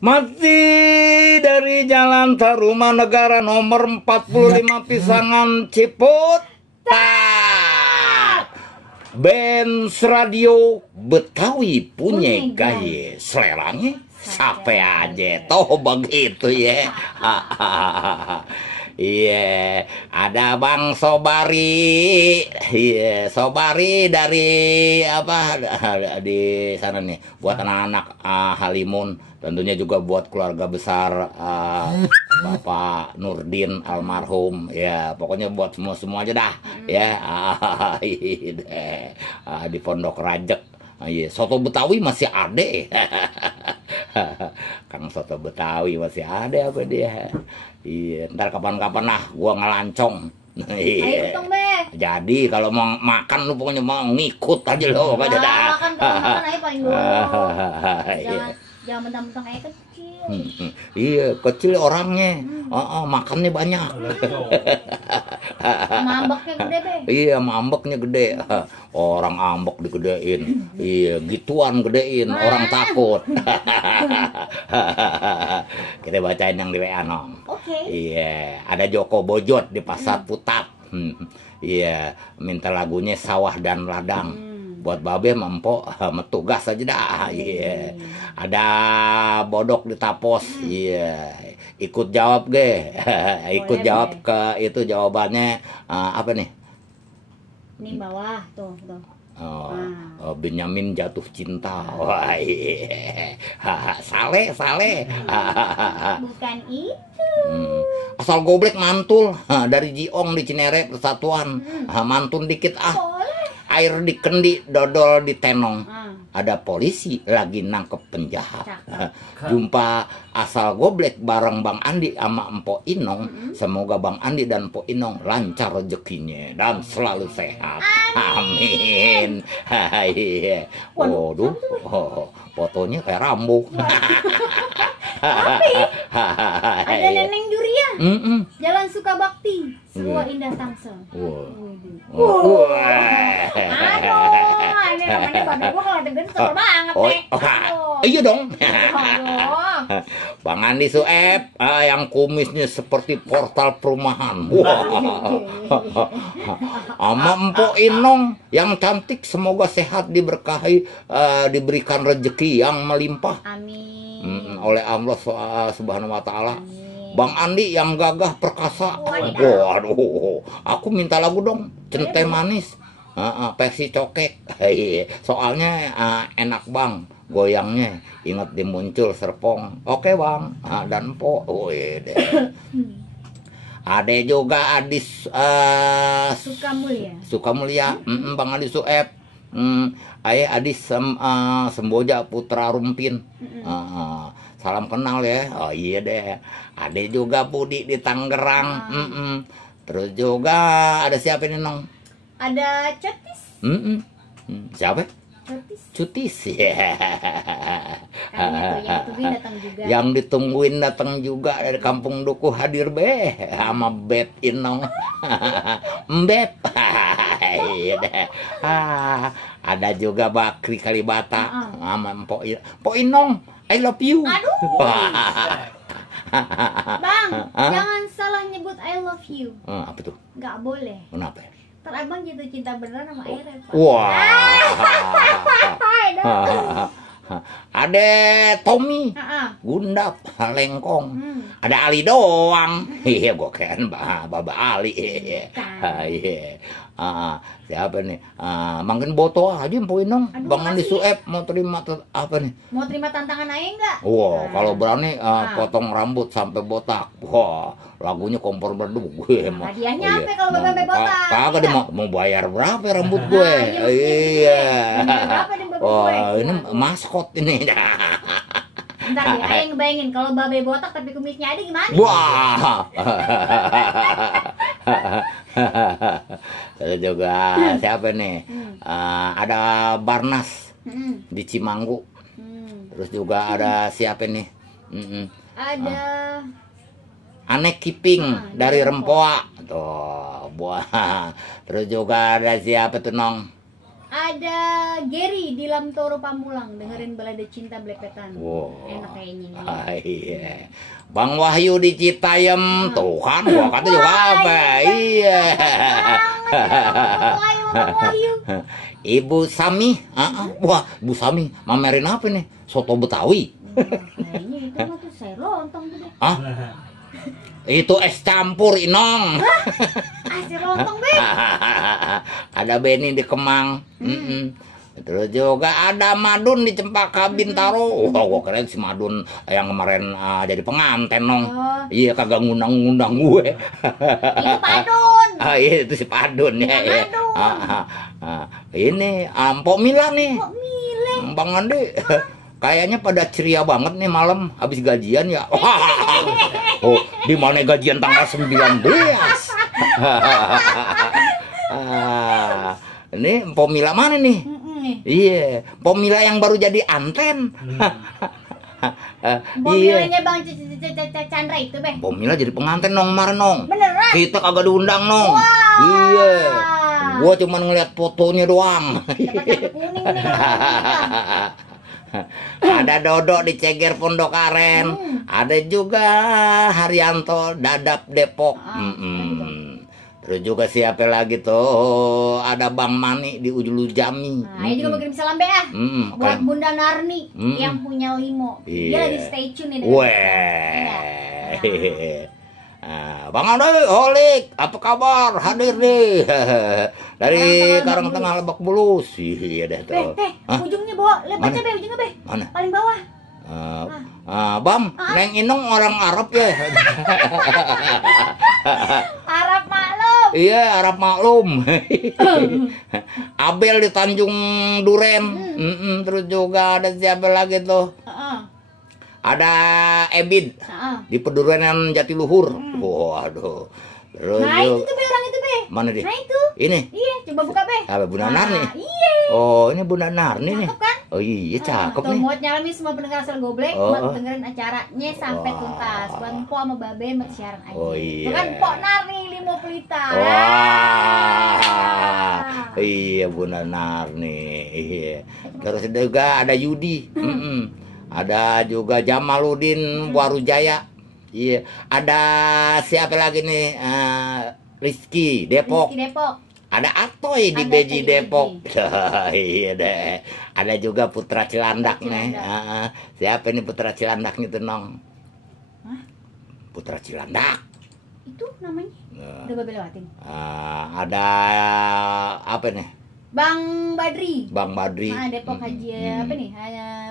Masih dari Jalan Tarumanegara nomor 45 Pisangan Ciputat. Benz Radio Betawi punya gaya selerangnya sampai aja toh begitu ya. Iya, ada Bang Sobari. Iya, Sobari dari apa di sana nih buat anak-anak Halimun, tentunya juga buat keluarga besar Bapak Nurdin almarhum. Ya, pokoknya buat semua aja dah. Ya, di Pondok Rajek. Iya, soto Betawi masih ada. Kang soto Betawi masih ada apa dia? Iya, ntar kapan-kapan lah gua ngelancong. Iya. Ayo Be. Jadi kalau mau makan lu pokoknya mau ngikut aja lo aja dah. Makan aja paling dulu. Jangan mentang-mentang kayak kecil. Iya, kecil orangnya. Makannya banyak. Mambaknya gede, Be. Iya, mambaknya gede. Orang ambek digedein. Iya, gituan gedein, orang takut. Kita bacain yang di WA, Nong. Oke. Iya, ada Joko Bojot di Pasar Putat. Iya, minta lagunya Sawah dan Ladang. Buat babe mempok metugas aja dah. Iya. Ada Bodok di Tapos. Iya. Ikut jawab ge. Ikut jawab ke itu jawabannya apa nih? Ini bawah tuh. Benyamin jatuh cinta. Wah, iya. Saleh. Bukan itu. Asal goblek mantul dari Jiong di Cinere Persatuan. Mantun dikit air di kendi, dodol di tenong. Ada polisi lagi nangkep penjahat. Jumpa asal goblek bareng Bang Andi sama Empok Inong. Semoga Bang Andi dan Empok Inong lancar rezekinya dan selalu sehat. Amin. Waduh, fotonya kayak Rambo. Ada Neneng Juria. Jalan Sukabakti. Sebuah indah Tangsel. Aduh, ini namanya babe gua kalau dengerin seru banget nih. Iya dong. Bang Andi Sueb yang kumisnya seperti portal perumahan. Ama Empok Inong yang cantik, semoga sehat, diberkahi, diberikan rezeki yang melimpah. Amin. Oleh Allah Subhanahu wa taala. Bang Andi yang gagah perkasa. Waduh, aku minta lagu dong, Centai Manis. Versi cokek. Soalnya enak Bang goyangnya, ingat dimuncul Serpong. Oke Bang. Dan Po. Ada juga Adis Sukamulya. Bang Adi Sueb. Adis Semboja Putra Rumpin. Salam kenal ya. Oh iya deh. Ada juga Budi di Tangerang. Terus juga ada siapa ini Nong? Ada Cutis. Siapa? Cutis ya. Yang ditungguin datang juga dari Kampung Duku hadir be sama Beb Inong. Beb. Ada juga Bakri Kalibata sama Empok Inong. I love you. Aduh. Bang, jangan salah nyebut I love you. Apa tuh? Gak boleh. Kenapa? Ntar abang jatuh cinta beneran sama Ere. Wah. Ada Tommy, Gundap, Lengkong. Ada Ali doang. Iya, gue kan Baba Ali. Siapa nih? Mangkin Boto aja Empok Inong. Bang Andi Sueb mau terima apa nih? Mau terima tantangan aja enggak? Wah, kalau berani potong rambut sampai botak. Wah, lagunya kompor berdua gue mau. Hadiahnya apa kalau sampai botak? Kagak dia mau bayar berapa rambut gue? Iya. Wah, ini maskot ini. Ntar dia ngebayangin kalau babe botak tapi kumisnya ada gimana? Wah. Terus juga siapa nih? Ada Barnas di Cimanggu. Terus juga ada siapa nih? Ada Anek Kiping dari Rempoa. Tuh, buah. Terus juga ada siapa tuh Nong? Ada Gary di Lamtoro Pamulang, dengerin Balada Cinta Belepetan. Wow. Enak kayaknya nih. Iya. Bang Wahyu di Citayam, tuh kan gua kata juga apa? Iya. Bang Wahyu. Ibu Sami, wah Bu Sami, mamerin apa nih? Soto Betawi. Kayaknya itu mah tuh sayur lontong tuh deh. Itu es campur Inong. Sayur lontong be. Ada Beni di Kemang. Terus juga ada Madun di Cempaka Bintaro. Wah, gua keren si Madun yang kemarin jadi penganten nong. Iya kagak ngundang-ngundang gue. Itu Padun. Iya itu si Padun ya. Ini Mpok Mila nih. Kok milih? Bang Andi. Kayaknya pada ceria banget nih malam habis gajian ya. Oh, di mana gajian tanggal 19? Ini Pomila mana nih? Iya, Pomila yang baru jadi anten. Pomilanya Bang Chandra itu, Beh. Pomila jadi penganten nong kemarin nong. Beneran? Kita kagak diundang nong. Wah. Iya. Gua cuma ngeliat fotonya doang. Dapat kartu kuning nih kalau Ada Dodo di Ceger Pondok Aren. Ada juga Haryanto Dadap Depok. Terus juga siapa lagi tuh? Ada Bang Mani di Ujulu Jami. Nah, ini juga mau kirim salam be ya. Buat Bunda Narni yang punya limo. Dia lagi stay tune nih. Bang Ade, Holik, apa kabar? Hadir nih dari Karang Tengah Lebak Bulus. Iya deh tuh. Ujungnya bawa, lihat baca be, ujungnya be. Mana? Paling bawah. Bang, Neng Inong orang Arab ya. Arab maklum. Iya, Arab maklum. Abel di Tanjung Duren. Terus juga ada siapa lagi tuh? Ada Ebid di Pedurenan Jatiluhur. Waduh. Terus nah itu tuh be, orang itu be. Mana dia? Nah itu. Ini. Iya, coba buka be. Apa Bunda Narni? Iya. Oh, ini Bunda Narni nih. Cakep kan? Oh iya, cakep tuh, nih. Buat nyalamin semua pendengar Asal Goblek, buat dengerin acaranya sampai tuntas. Buat Mpok sama Babe mau siaran aja. Oh iya. Itu kan Mpok Narni Limo Pelita. Wah. Iya, Bunda Narni. Iya. Terus juga ada Yudi. Ada juga Jamaludin Warujaya. Iya. Ada siapa lagi nih? Rizky Depok. Rizky Depok. Ada Atoy di Beji Depok. Iya deh. Ada juga Putra Cilandak nih. Siapa ini Putra Cilandak itu nong? Putra Cilandak. Itu namanya? Udah Babe lewatin. Ada apa nih? Bang Badri. Bang Badri. Depok Haji apa nih?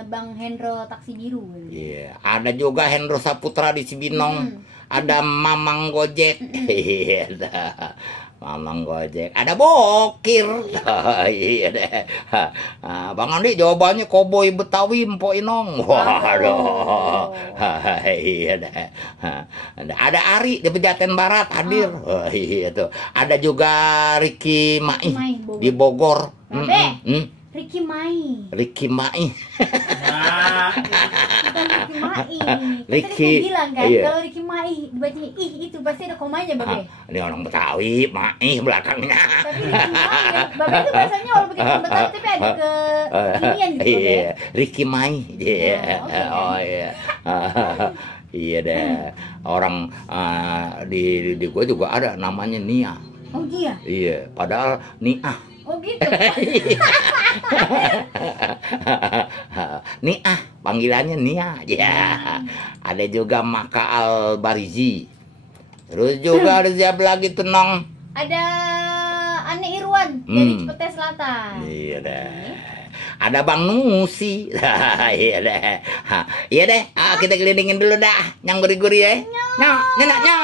Bang Hendro Taksi Biru. Iya. Ada juga Hendro Saputra di Cibinong. Ada Mamang Gojek. Iya. Mamang Gojek. Ada Bokir. Iya deh. Bang Andi jawabannya Koboi Betawi Mpok Inong. Waduh. Iya deh. Ada Ari di Pejaten Barat hadir. Iya tuh. Ada juga Ricky Mai di Bogor. Ricky Mai. Ricky Mai. Nah, bukan Ricky Mai. Ricky bilang kan kalau Ricky Mai dibacanya ih itu pasti ada komanya Babe. Ini orang Betawi, Mai belakangnya. Tapi Ricky Mai, Babe itu bahasanya walaupun kita Betawi tapi ada ke inian gitu Babe. Iya, Ricky Mai. Iya. Oh iya. Iya deh. Orang di gua juga ada namanya Nia. Oh iya. Iya, padahal Nia. Oh gitu. Nia, panggilannya Nia. Ya. Ada juga Maka Al-Barizi. Terus juga ada siapa lagi tenang? Ada Ane Irwan dari Cipete Selatan. Iya deh. Ada Bang Nusi. Iya deh. Iya deh. Kita kelilingin dulu dah. Yang gurih-gurih ya. Nah, nenaknya.